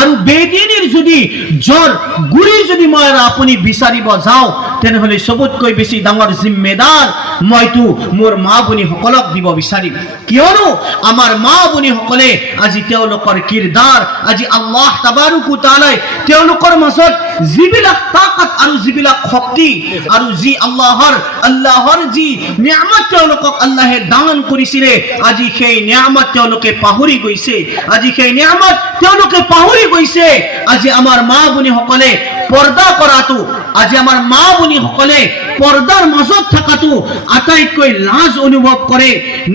আৰু বেদিনীৰ যদি জ্বৰ গুৰি যদি মই আৰু আপুনি বিচাৰিব যাওঁ তেনেহলে সবতকৈ বেছি ডাঙৰ জিম্মেদাৰ মইতো মোৰ মা ভনীসকলক দিব বিচাৰিম কিয়নো আমাৰ মা ভনীসকলে আজি তেওঁলোকৰ কিৰদাৰ আজি আল্লাহ তাবাৰক ও তাআলাই তেওঁলোকৰ মাজত যিবিলাক তাকত আৰু যিবিলাক শক্তি আৰু যি আল্লাহৰ যি নিয়ামত তেওঁলোকক আল্লাহে দান কৰিছিলে আজি সেই নিয়ামত তেওঁলোকে পাহৰি গৈছে আজি সেই নিয়ামত তেওঁলোকে পাহৰি গৈছে আজি আমাৰ মা ভনীসকলে পৰ্দা কৰাটো আজি আমাৰ মা ভনীসকলে পৰ্দাৰ মাজত থকাটো আটাইতকৈ লাজ অনুভৱ কৰে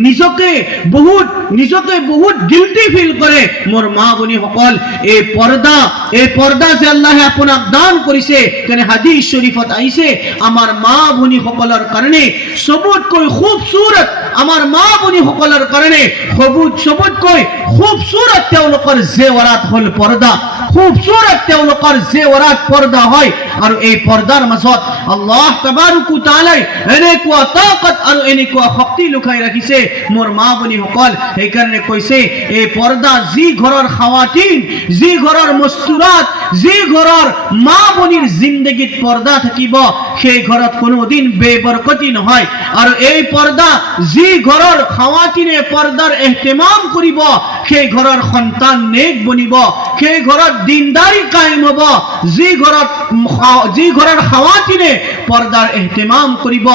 নিজকে বহুত গিল্টি ফিল কৰে মোৰ মা ভনীসকল এই পৰ্দা যে আল্লাহে আপোনাক দান কৰিছে তেনে হাদিস শৰীফত আহিছে আমাৰ মা ভনীসকলৰ কাৰণে সবতকৈ খুবসূৰত আমাৰ মা ভনীসকলৰ কাৰণে সবতকৈ খুবসূৰত তেওঁলোকৰ জেৱৰাত হল পৰ্দা খুবসূরত তেওঁলোকৰ জেৱৰাত পৰ্দা হয় আৰু এই পৰ্দাৰ মাজত আল্লাহ তাবাৰক ও তাআলাই এনেকুৱা তাকত আৰু এনেকুৱা শক্তি লুকাই ৰাখিছে মোৰ মা ভনীসকল সেইকাৰণে কৈছে এই পৰ্দা যি ঘৰৰ খাৱাতিন যি ঘৰৰ মস্তুৰাত যি ঘৰৰ মা ভনীৰ জিন্দগীত পৰ্দা থাকিব সেই ঘৰত কোনোদিন বেবৰকতি নহয় আৰু এই পৰ্দা যি ঘৰৰ খাৱাতিনে পৰ্দাৰ ইহতিমাম কৰিব সেই ঘৰৰ সন্তান নেক বনিব সেই ঘৰত দিনদারি কায়েম হব যি ঘৰৰ খাৱাতিনে পৰ্দাৰ ইহতিমাম কৰিব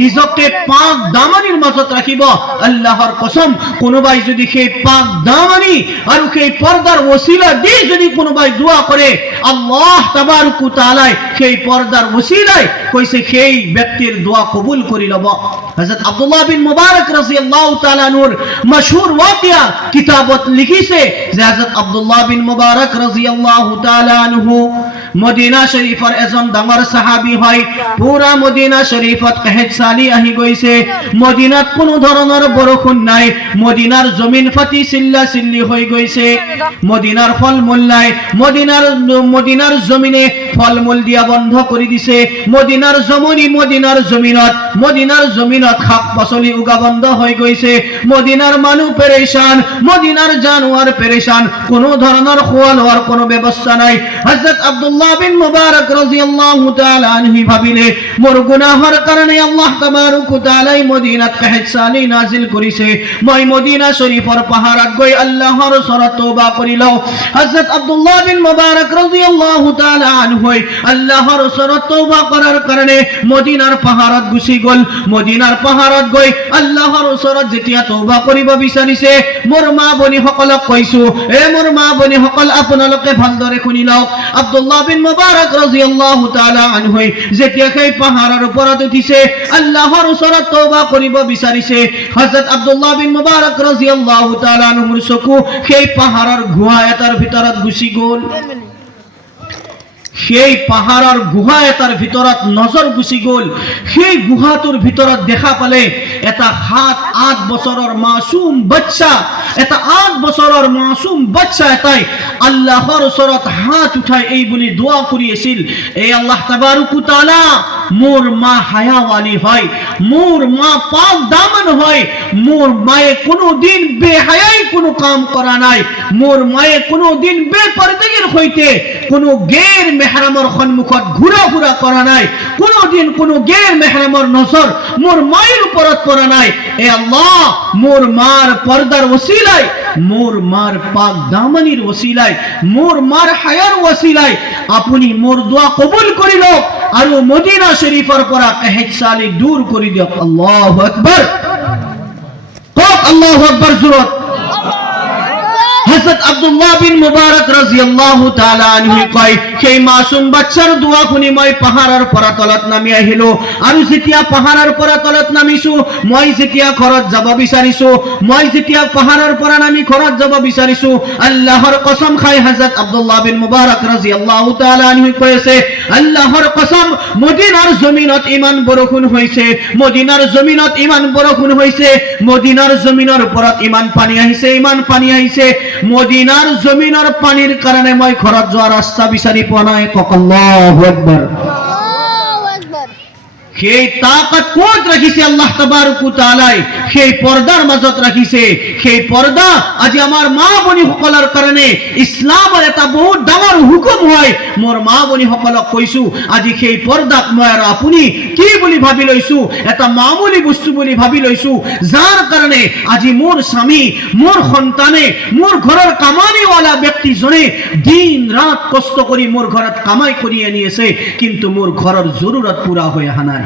নিজকে পাক দামনিৰ মাজত ৰাখিব আল্লাহৰ কসম কোনোবাই যদি সেই পাক দামনি আৰু সেই পৰ্দাৰ ওসিলা দি যদি কোনোবাই দোয়া কৰে আল্লাহ তাবাৰক ও তাআলাই সেই পৰ্দার ওসিলায় কৈছে সেই ব্যক্তির দোয়া কবুল কৰি লব হযরত আব্দুল্লাহ বিন মুবারক রাদিয়াল্লাহু তাআলা নূর মশহুর ওয়াকিয়া কিতাবত লিখিছে যে হযরত আব্দুল্লাহ বিন মুবারক রাদিয়াল্লাহু তাআলা আনহু মদিনা শরীফৰ এজন ডাঙৰ সাহাবী হয় পুরা মদিনা শরীফত কহেত সালি আহি গৈছে মদিনাত কোনো ধৰণৰ বৰষুণ নাই মদিনাৰ জমিন ফাটি চিল্লা চিল্লি হৈ গৈছে মদিনাৰ ফলমূল নাই মদিনাৰ জমিনে ফলমূল দিয়া বন্ধ কৰি দিছে মদিনাৰ জমিনত শাক পাচলি উগা বন্ধ হৈ গৈছে মদিনাৰ মানুহ পেৰেশান মদিনাৰ জানুৱাৰ পেৰেশান কোনো ধৰণৰ খোৱা লোৱাৰ কোনো ব্যৱস্থা নাই হযরত আব্দুল্লাহ বিন মুবারক রাদিয়াল্লাহু তাআলা আনহু ভাবিলে মোর গুনাহৰ কাৰণে আল্লাহ তাবারক ও তাআলাই মদিনাত কহেত সালি নাজিল কৰিছে মই মদিনা শরীফৰ পাহাৰত গৈ আল্লাহৰ ওচৰত তওবা কৰি লও হযরত আব্দুল্লাহ বিন মুবারক রাদিয়াল্লাহু তাআলা আনহু আল্লাহৰ ওচৰত তওবা কৰাৰ কাৰণে মদিনাৰ পাহাৰত গুচি গল মদিনাৰ পাহাৰত গৈ আল্লাহৰ ওচৰত যেতিয়া তওবা কৰিব বিচাৰিছে মোৰ মা ভনীসকলক কৈছো এ মোৰ মা ভনীসকল আপোনালোকে ভালদৰে শুনি লওক আব্দুল্লাহ বিন মুবারক রাদিয়াল্লাহু তাআলা আনহু যেতিয়া সেই পাহাৰৰ ওপৰত উঠিছে আল্লাহৰ ওচৰত তওবা কৰিব বিচাৰিছে হযরত আব্দুল্লাহ বিন মুবারক রাদিয়াল্লাহু তাআলা আনহুৰ চকু সেই পাহাৰৰ গুহা এটাৰ ভিতৰত গুচি গল সেই পাহাৰৰ গুহা এটাৰ ভিতৰত নজৰ গুচি গল সেই গুহাটোৰ ভিতৰত দেখা পালে এটা 7-8 বছৰৰ মাসুম বাচ্চা এটা 8 বছৰৰ মাসুম বাচ্চা এটাই আল্লাহৰ ওচৰত হাত উঠাই এই বুলি দোয়া কৰি আছিল এই আল্লাহ তাবারক ও তাআলা মোর মা হায়াওয়ালি হয় মোর মা পাক দামন হয় মোর মায়ে কোনোদিন বেহায়াই কোনো কাম করা নাই মোর মায়ে কোনোদিন বেপরদেগির হইতে কোনো গের মেহরামর সম্মুখত ঘুরা করা নাই কোনোদিন কোনো গের মেহরামর নজর মোর মায়ের উপরত পড়া নাই এ আল্লাহ মোর মার পর্দার ওসিলায় মোর মার পাক দামনির ওসিলায় মোর মার হায়ার ওসিলায় আপনি মোর দোয়া কবুল করিল আৰু মদিনা শরীফৰ পৰা কহেত সালি দূর কৰি দিয়ক আল্লাহু আকবার কক আল্লাহু আকবার জোৰত হযরত আব্দুল্লাহ বিন মুবারক রাদিয়াল্লাহু তাআলা আনহু কয় সেই মাসুম বাচ্চাৰ দোয়া শুনি মই পাহাৰৰ পৰা তলত নামি আহিলো আৰু যেতিয়া পাহাৰৰ পৰা তলত নামিছো মই যেতিয়া ঘৰত যাব বিচাৰিছো মই যেতিয়া পাহাৰৰ পৰা নামি ঘৰত যাব বিচাৰিছো আল্লাহৰ কসম খাই হযরত আব্দুল্লাহ বিন মুবারক রাদিয়াল্লাহু তাআলা আনহু কৈছে আল্লাহৰ কসম মদিনাৰ জমিনত ইমান বৰষুণ হৈছে মদিনাৰ জমিনত ইমান বৰষুণ হৈছে মদিনাৰ জমিনৰ ওপৰত ইমান পানী আহিছে মদিনাৰ জমিনৰ পানীৰ কাৰণে মই ঘৰত যোৱা ৰাস্তা বিচাৰি পোৱা নাই কক আল্লাহু আকবার সেই তাকত ক'ত ৰাখিছে আল্লাহ তাবাৰক ওয়া তাআলাই সেই পৰ্দাৰ মাজত ৰাখিছে সেই পৰ্দা আজি আমাৰ মা ভনীসকলৰ কাৰণে ইছলামৰ এটা বহুত ডাঙৰ হুকুম হয় মোৰ মা ভনীসকলক কৈছো আজি সেই পৰ্দাক মই আৰু আপুনি কি বুলি ভাবি লৈছো এটা মামুলি বস্তু বুলি ভাবি লৈছো যাৰ কাৰণে আজি মোৰ স্বামী মোৰ সন্তানে মোৰ ঘৰৰ কামানিৱালা ব্যক্তিজনে দিন ৰাত কষ্ট কৰি মোৰ ঘৰত কামাই কৰি আনি আছে কিন্তু মোৰ ঘৰৰ জৰুৰত পুৰা হৈ অহা নাই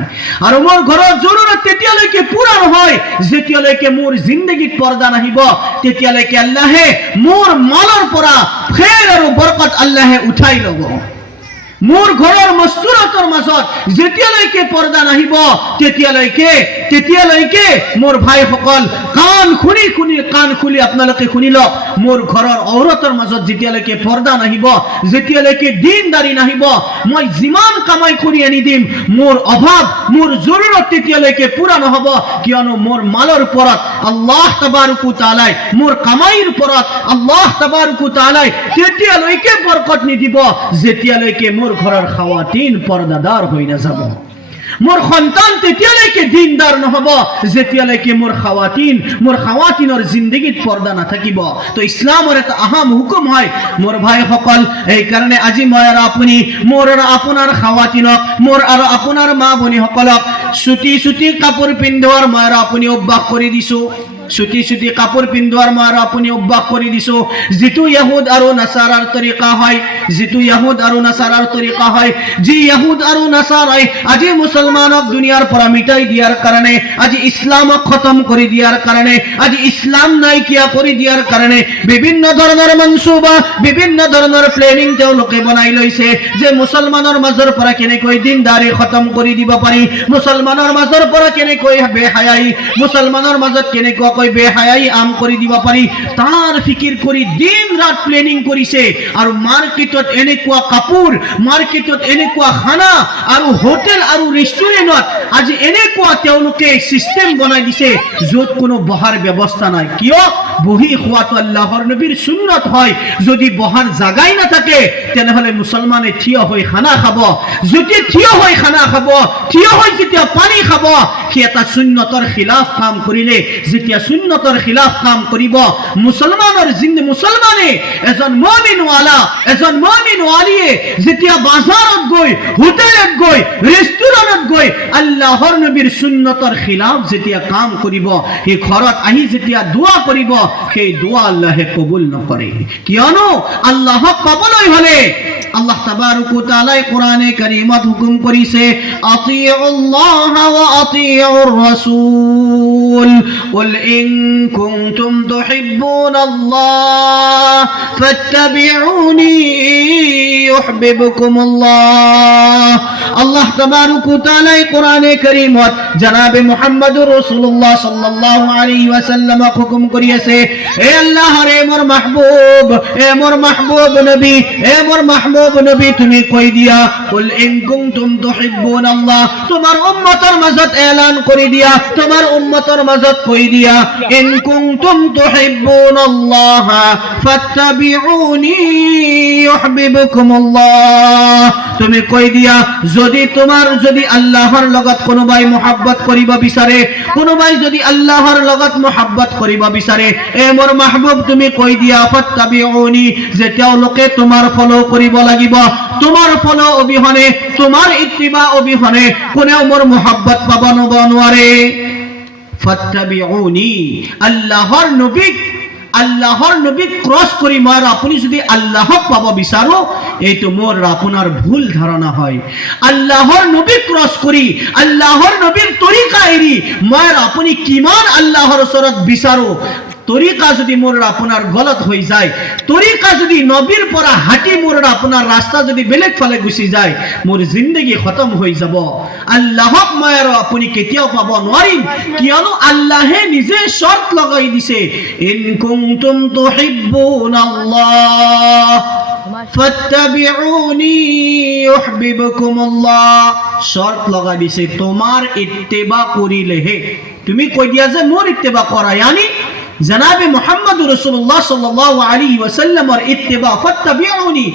আৰু মোৰ ঘৰৰ জৰুৰত তেতিয়ালৈকে পুৰা নহয় যেতিয়ালৈকে মোৰ জিন্দগীত পৰ্দা নাহিব তেতিয়ালৈকে আল্লাহে মোৰ মালৰ পৰা খেৰ আৰু বৰকত আল্লাহে উঠাই ল'ব মোৰ ঘৰৰ মস্তুৰাতৰ মাজত যেতিয়ালৈকে পৰ্দা নাহিব তেতিয়ালৈকে মোৰ ভাইসকল কাণ খুলি আপোনালোকে শুনি লওক মোৰ ঘৰৰ ঔৰতৰ মাজত যেতিয়ালৈকে পৰ্দা নাহিব যেতিয়ালৈকে দিনদাৰি নাহিব মই যিমান কামাই কৰি আনি দিম মোৰ অভাৱ মোৰ জৰুৰত তেতিয়ালৈকে পুৰা নহব কিয়নো মোৰ মালৰ ওপৰত আল্লাহ তাবাৰক ওয়া তাআলাই মোৰ কামাইৰ ওপৰত আল্লাহ তাবাৰক ওয়া তাআলাই তেতিয়ালৈকে বৰকত নিদিব যেতিয়ালৈকে মোৰ ঘৰৰ খাৱাতিন পৰ্দাদাৰ হৈ নাযাব মোৰ সন্তান তেতিয়ালৈকে দিনদাৰ নহব যেতিয়ালৈকে মোৰ খাৱাতিনৰ জিন্দগীত পৰ্দা নাথাকিব তো ইছলামৰ এটা আহম হুকুম হয় মোৰ ভাইসকল এই কাৰণে আজি মই আৰু আপুনি মোৰ আৰু আপোনাৰ খাৱাতিনক মোৰ আৰু আপোনাৰ মা ভনীসকলক চুটি কাপোৰ পিন্ধোৱাৰ মই আৰু আপুনি অভ্যাস কৰি দিছো চুটি কাপোৰ পিন্ধোৱাৰ মই আৰু আপুনি অভ্যাস কৰি দিছো যিটো ইহুদ আৰু নাসাৰাৰ তৰিকা হয় যি ইহুদ আৰু নাসাৰাই আজি মুছলমানক দুনিয়াৰ পৰা মিটাই দিয়াৰ কাৰণে আজি ইছলামক খতম কৰি দিয়াৰ কাৰণে আজি ইছলাম নাইকিয়া কৰি দিয়াৰ কাৰণে বিভিন্ন ধৰণৰ মনসুবা বিভিন্ন ধৰণৰ প্লেনিং তেওঁলোকে বনাই লৈছে যে মুছলমানৰ মাজৰ পৰা কেনেকৈ দিনদাৰি খতম কৰি দিব পাৰি মুছলমানৰ মাজৰ পৰা কেনেকৈ বেহায়াই মুছলমানৰ মাজত কেনেকৈ বেহায়াই আম কৰি দিব পাৰি তাৰ ফিকিৰ কৰি দিন ৰাত প্লেনিং কৰিছে আৰু মাৰ্কেটত এনেকুৱা কাপোৰ মাৰ্কেটত এনেকুৱা খানা আৰু হোটেল আৰু ৰেষ্টুৰেণ্টত আজি এনেকুৱা তেওঁলোকে সিস্টেম বনাই দিছে য'ত কোনো বহাৰ ব্যৱস্থা নাই কিয় বহি খোৱাটো আল্লাহৰ নবীৰ সুন্নত হয় যদি বহাৰ জাগাই না থাকে তেনেহলে মুছলমানে থিয় হৈ খানা খাব যদি থিয় হৈ খানা খাব থিয় হৈ যেতিয়া পানী খাব সি এটা সুন্নতৰ খিলাফ কাম কৰিলে যেতিয়া সুন্নতৰ খিলাফ কাম কৰিব মুছলমানে এজন মুমিন ওয়ালিয়ে যেতিয়া বাজাৰত গৈ হোটেলত গৈ ৰেষ্টুৰেণ্টত গৈ আল্লাহৰ নবীৰ সুন্নতৰ খিলাফ যেতিয়া কাম কৰিব এই ঘৰত আহি যেতিয়া দোয়া কৰিব সেই দোয়া আল্লাহে কবুল নকৰে কিয়নো আল্লাহক পাবলৈ হলে আল্লাহ তাবারক ওয়া তাআলা কোরআনে কারীমত হুকুম করিছে আতিউল্লাহ ওয়া আতিউর রাসূল কুল ইন কুনতুম তুহিব্বুনাল্লাহ ফাত্তাবিউনি ইউহিব্বুকুমুল্লাহ আল্লাহ তাবারক ওয়া তাআলা কোরআনে কারীমত জনাবে মুহাম্মদুর রাসূলুল্লাহ সাল্লাল্লাহু আলাইহি ওয়াসাল্লাম হুকুম করিয়েছে এ আল্লাহ রে মোর মাহবুব নবী এ মোর মাহবুব নবী তুমি কই দিয়া কুল ইন কুনতুম তুহিব্বুনাল্লাহ তোমার উম্মতের মাঝত এলান করে দিয়া তোমার উম্মতের মাঝত কই দিয়া ইন কুনতুম তুহিব্বুনাল্লাহ ফাত্তাবিউনি ইউহিব্বুকুমুল্লাহ তুমি কই দিয়া যদি আল্লাহর লগত কোনোবাই মোহাব্বত করিব বিচারে কোনোবাই যদি আল্লাহর লগত মোহাব্বত করিব বিচারে এ মোর মাহবুব তুমি কই দিয়া ফাত্তাবিউনি যে তেওঁলোকে তোমার ফলো করিব লাগিব তোমার ফলো অবিহনে তোমার ইত্তিবা অবিহনে কোনেও মোর মোহাব্বত পাব নোৱাৰে ফাত্তাবিউনি আল্লাহর নবী ক্রস করি মই আৰু আপুনি যদি আল্লাহক পাব বিচাৰো এইটো মোৰ আপোনাৰ ভুল ধাৰণা হয় আল্লাহর নবী ক্রস করি আল্লাহর নবীর তরিকা এৰি মই আৰু আপুনি কিমান আল্লাহর ওচৰত বিচাৰো তরিকা যদি মোর আপনার গলত হয়ে যায় তরিকা যদি নবীর পরা হাঁটি মোর আপনার রাস্তা যদি বেলেগ ফালে গুছি যায় মোর জিন্দগি খতম হয়ে যাব আল্লাহক মই আৰু আপুনি কেতিয়াও পাব নোৱাৰিম কিয়নো আল্লাহে নিজে শর্ত লগাই দিছে ইন কুনতুম তুহিব্বুনাল্লাহ ফাত্তাবিউনি ইউহিব্বুকুমুল্লাহ শর্ত লগাই দিছে তোমার ইত্তেবা করিলেহে তুমি কই দিয়া যে মোর ইত্তেবা করা यानी জনাবে মুহাম্মদ রাসূলুল্লাহ সাল্লাল্লাহু আলাইহি ওয়াসাল্লামের ইত্তেবা ফাত্তাবিউনি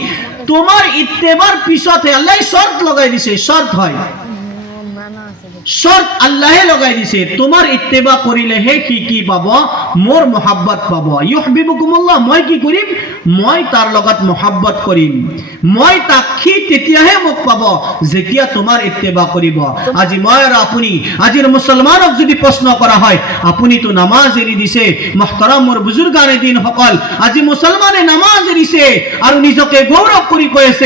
তোমার ইত্তেবার পিছতে আল্লাহ শর্ত লাগাই দিয়েছে শর্ত হয় শর্ত আল্লাহে লগাই দিছে তোমার ইত্তেবা করিলেহে কি পাব মোর মহাব্বত পাব ইউহিব্বুকুমুল্লাহ মই কি কৰিম মই তাৰ লগত মহাব্বত কৰিম মই তাক কি তেতিয়াহে মোক পাব যেতিয়া তোমাৰ ইত্তেবা কৰিব আজি মই আৰু আপুনি আজিৰ মুছলমানক যদি প্ৰশ্ন কৰা হয় আপুনি তো নামাজ এৰি দিছে মুহতাৰাম মোৰ বুজুৰ্গানে দিন সকল আজি মুছলমানে নামাজ এৰিছে আৰু নিজকে গৌৰৱ কৰি কৈছে